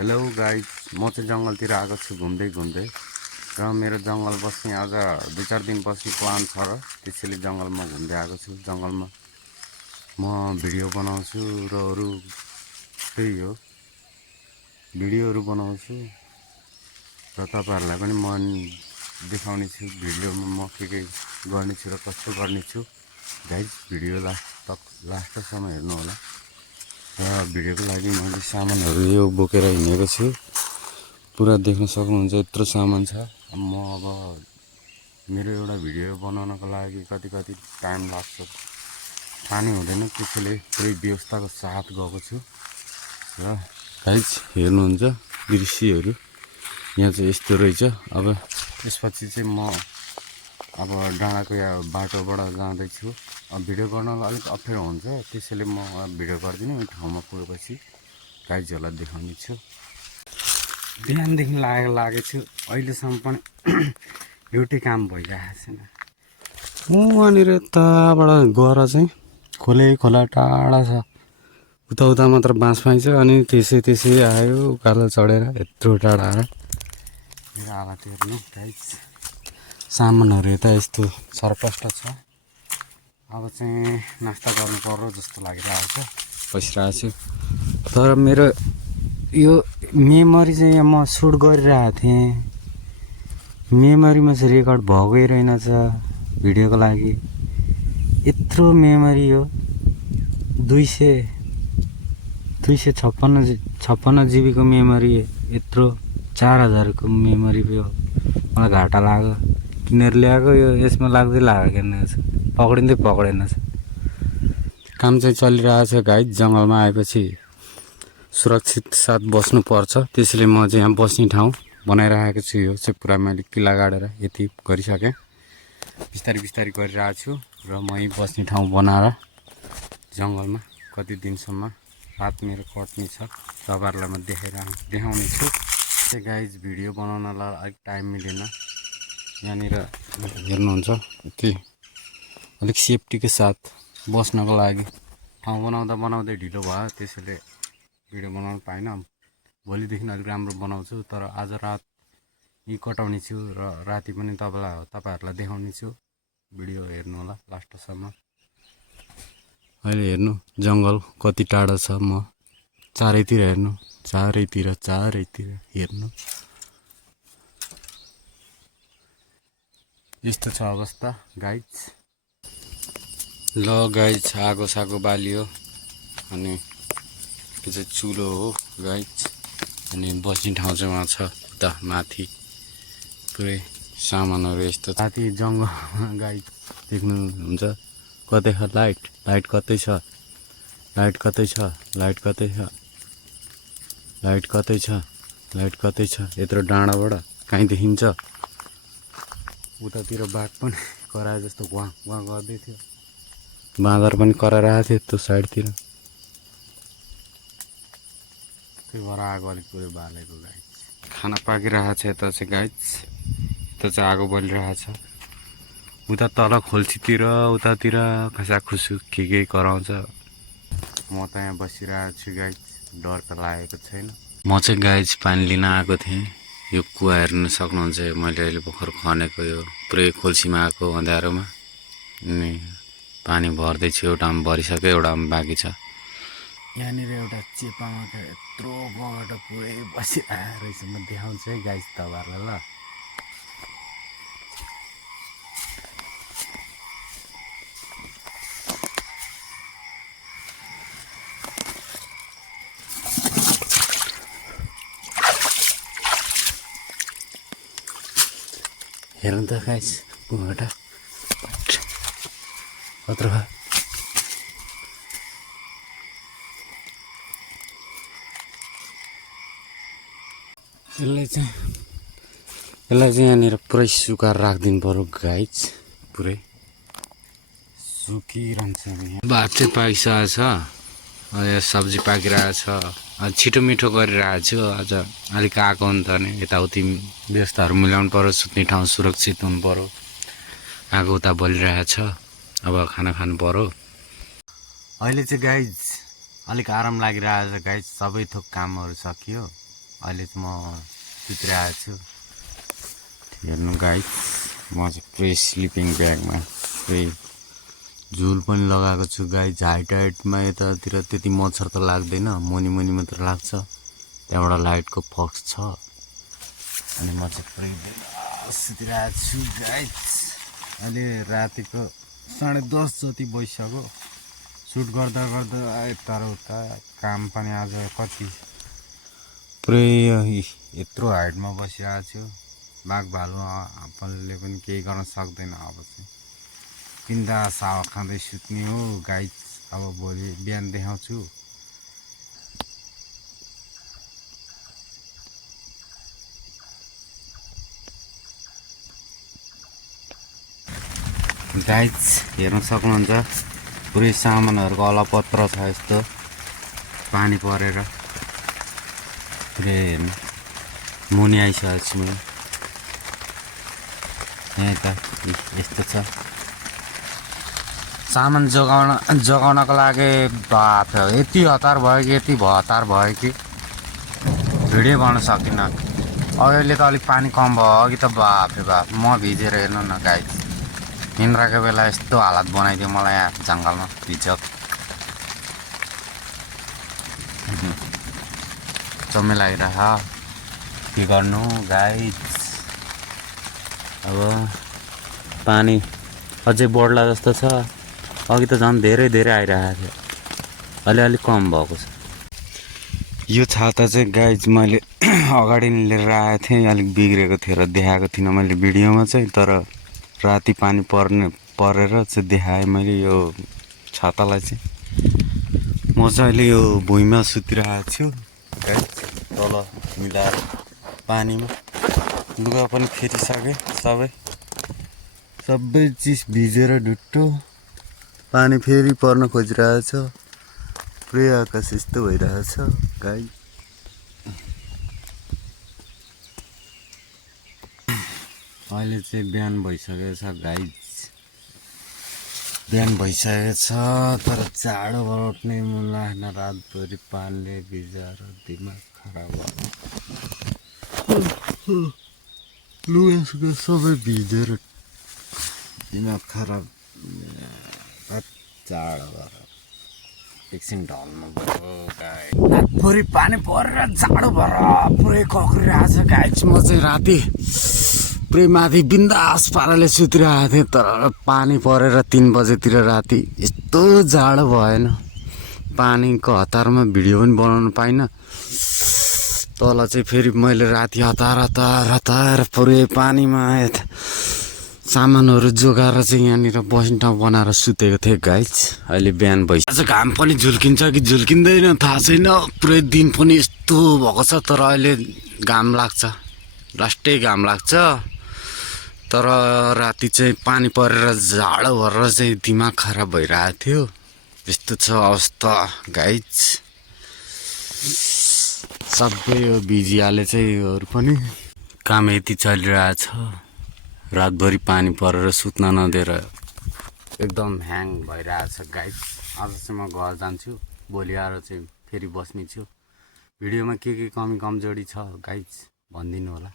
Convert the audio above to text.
Hello guys, म चाहिँ जङ्गलतिर आएको छु घुम्दै घुम्दै र मेरो जङ्गल बस्ने आज 2-4 दिन पछि प्लान छ र त्यसैले जङ्गलमा घुम्दै आएको छु। जङ्गलमा म भिडियो बनाउँछु र अरू त्यही हो, भिडियोहरू बनाउँछु र तपाईँहरूलाई पनि म देखाउने छु भिडियोमा म के गर्नेछु र कस्तो गर्नेछु। गाइस, भिडियो लास्टसम्म हेर्नु होला। र भिडियोको लागि मैले सामानहरू यो बोकेर हिँडेको छु। पुरा देख्न सक्नुहुन्छ यत्रो सामान छ। अब मेरो एउटा भिडियो बनाउनको लागि कति टाइम लाग्छ, पानी हुँदैन, त्यसैले पुरै व्यवस्थाको साथ गएको छु। र गाइस हेर्नुहुन्छ दृश्यहरू यहाँ चाहिँ यस्तो रहेछ। अब त्यसपछि चाहिँ म डाँडाको या बाटोबाट जाँदैछु। भिडियो गर्नलाई अलिक अप्ठ्यारो हुन्छ, त्यसैले म भिडियो गर्दिनँ। यो ठाउँमा पुगेपछि गाइजहरूलाई देखाउने छु। बिहानदेखि लागेको छु, अहिलेसम्म पनि एउटै काम भइरहेको छैन। वहाँनिर यताबाट गएर चाहिँ खोला टाढा छ, उता मात्र बाँस पाइन्छ। अनि त्यसै आयो उकालो चढेर यत्रो टाढा आएर मेरो हालत हेर्नु गाइस। सामानहरू यता यस्तो सरपष्ट छ। अब चाहिँ नास्ता गर्नु पर्यो जस्तो लागिरहेको छ, बसिरहेको छु। तर मेरो यो मेमोरी चाहिँ यहाँ म सुट गरिरहेको थिएँ, मेमोरीमा चाहिँ रेकर्ड भएकै रहेनछ भिडियोको लागि। यत्रो मेमोरी हो, 256 जिबीको मेमोरी, यत्रो 4000 को मेमोरी भयो। मलाई घाटा लाग्यो किनेर ल्याएको। यो यसमा लाग्दै लागेको पक्रिँदैन छ। काम चाहिँ चलिरहेछ गाइस। जङ्गलमा आएपछि सुरक्षित साथ बस्नुपर्छ, त्यसैले म चाहिँ यहाँ बस्ने ठाउँ बनाइरहेको छु। यो चाहिँ पुरा मैले किल्ला गाडेर यति गरिसकेँ, बिस्तारै गरिरहेको छु। र म यहीँ बस्ने ठाउँ बनाएर जङ्गलमा कति दिनसम्म रात मेरो कट्ने छ तपाईँहरूलाई म देखाउने छु। चाहिँ गाइज भिडियो बनाउनलाई अलिक टाइम मिलेन। यहाँनिर हेर्नुहुन्छ यति अलिक सेफ्टीको साथ बस्नको लागि ठाउँ बनाउँदै ढिलो भयो, त्यसैले भिडियो बनाउन पाइनँ। भोलिदेखि अलिक राम्रो बनाउँछु। तर आज रात यी कटाउने छु र राति पनि तपाईँहरूलाई देखाउने छु। भिडियो हेर्नु होला लास्टसम्म। अहिले हेर्नु जङ्गल कति टाढा छ। म चारैतिर हेर्नु, चारैतिर हेर्नु, यस्तो छ अवस्था गाइज। ल गाइज, आगो सागो बालियो अनि यो चाहिँ चुलो हो गाइज। अनि बस्ने ठाउँ चाहिँ वहाँ छ उता माथि। पुरै सामानहरू यस्तो माथि जङ्गलमा गाइज देख्नुहुन्छ। कतै छ लाइट कतै छ, लाइट कतै छ। यत्रो डाँडाबाट कहीँ देखिन्छ। उतातिर बाघ पनि कराए जस्तो वहाँ गर्दै थियो, बाँदर पनि कराइरहेको थियो त्यो साइडतिर। त्यही भएर आगो अलिक पुरै बालेको गाइज। खाना पाकिरहेको छ यता चाहिँ गाइज। यता चाहिँ आगो बलिरहेछ। उता तल खोल्सीतिर उतातिर खसाखुसु के कराउँछ। म त यहाँ बसिरहेको छु गाइज, डर त लागेको छैन। म चाहिँ गाइज पानी लिन आएको थिएँ। यो कुवा हेर्न सक्नुहुन्छ, मैले अहिले भर्खर खनेको। यो पुरै खोल्सीमा आएको अँध्यारोमा। अनि पानी भर्दैछु, एउटामा भरिसक्यो, एउटामा बाँकी छ। यहाँनिर एउटा चेपामा यत्रो बबाट पुरै बसिरहेको रहेछ। म देखाउँछु है गाइज तपाईँहरूलाई। ल हेर्नु त गाइस, कुवाबाट कत्रो भयो। यसलाई चाहिँ यहाँनिर पुरै सुकाएर राखिदिनु पर्यो गाइस। पुरै सुकिरहन्छ। भात चाहिँ पाकिसकेको छ, सब्जी पाकिरहेको छ। छिटो मिठो गरिरहेको छु। आज अलिक आएको हो नि त, नि यताउति व्यवस्थाहरू मिलाउनु पर्यो। सुत्ने ठाउँ सुरक्षित हुनु पर्यो। आगो उता बलिरहेको छ। अब खाना खानु पर्यो। अहिले चाहिँ गाइज अलिक आराम लागिरहेको छ गाइज। सबै थोक कामहरू सकियो। अहिले चाहिँ म सुतिरहेको छु। हेर्नु गाइस, म चाहिँ पुरै स्लिपिङ ब्यागमा पुरै झुल पनि लगाएको छु गाइस। हाइटमा यतातिर त्यति मच्छर त लाग्दैन, मुनि मात्र लाग्छ। त्यहाँबाट लाइटको फक्स छ अनि म चाहिँ पुरै सुतिरहेको छु गाइस। अहिले रातिको 10:30 जति भइसक्यो। सुट गर्दा यता र उता काम पनि आज कति पुरै यत्रो हाइटमा बसिरहेको छु। बाघ भालु आफूले पनि केही गर्न सक्दैन। अब चाहिँ बिन्दास हावा खाँदै सुत्ने हो गाइस। अब भोलि बिहान देखाउँछु। गाइस हेर्न सक्नुहुन्छ पुरै सामानहरूको अलपत्र छ। यस्तो पानी परेर पुरै हेर्नु मुनि आइसकेको छु म। यहाँ त यस्तो छ। सामान जोगाउनको लागि बाफ यति हतार भयो कि भिडियो गर्न सकिनँ। अहिले त अलिक पानी कम भयो। अघि त बाफ म भिजेर हेर्नु न गाइस। निन्द्राको बेला यस्तो हालत बनाइदियो मलाई यहाँ जङ्गलमा भिजक। चम्मे लागिरह के गर्नु गाइस। अब पानी अझै बढ्ला जस्तो छ। अघि त झन् धेरै आइरहेको थियो, अहिले अलिक कम भएको छ। यो छाता चाहिँ गाइस मैले अगाडि नै लिएर आएको थिएँ। अलिक बिग्रेको थियो र देखाएको थिइनँ मैले भिडियोमा चाहिँ। तर राति पानी परेर चाहिँ देखाएँ मैले यो छातालाई चाहिँ। म चाहिँ अहिले यो भुइँमा सुतिरहेको छु गाइस, तल मिलाएर पानीमा। लुगा पनि फेरिसकेँ, सबै चिज भिजेर ढुट्टो। पानी फेरि पर्न खोजिरहेछ। पुरै आकाश यस्तो भइरहेछ गाइस। अहिले चाहिँ बिहान भइसकेको छ गाइस। तर चाँडो उठ्ने मन लाग्न। रातभरि पानीले भिजाएर दिमाग खराब भयो। लुगा सबै भिजेर दिमाग खराब। चाँडो भएर एकछिन ढल्नु पर्यो गाइस। रातभरि पानी परेर चाँडो भएर पुरै कक्रिरहेछ गाइस। म चाहिँ राति पुरै माथि बिन्दास पाराले सुतिरहेको थिएँ। तर पानी परेर 3 बजेतिर राति यस्तो जाडो भएन। पानीको हतारमा भिडियो पनि बनाउन पाइनँ। तल चाहिँ फेरि मैले राति हतार पुरै पानीमा सामानहरू जोगाएर चाहिँ यहाँनिर बस्ने ठाउँ बनाएर सुतेको थिएँ गाइस। अहिले बिहान भइसक्यो। आज घाम पनि झुल्किन्छ कि झुल्किँदैन थाहा छैन। पुरै दिन पनि यस्तो भएको छ। तर अहिले घाम लाग्छ, लास्टै घाम लाग्छ। तर राति चाहिँ पानी परेर जाडो भएर चाहिँ दिमाग खराब भइरहेको थियो। यस्तो छ अवस्था गाइस। सबै यो भिजिहाले चाहिँ योहरू पनि काम यति चलिरहेछ। रातभरि पानी परेर सुत्न नदिएर एकदम ह्याङ भइरहेछ गाइस। आज चाहिँ म घर जान्छु। भोलि आएर चाहिँ फेरि बस्ने छु। भिडियोमा के कमी कमजोरी छ गाइस भनिदिनु होला।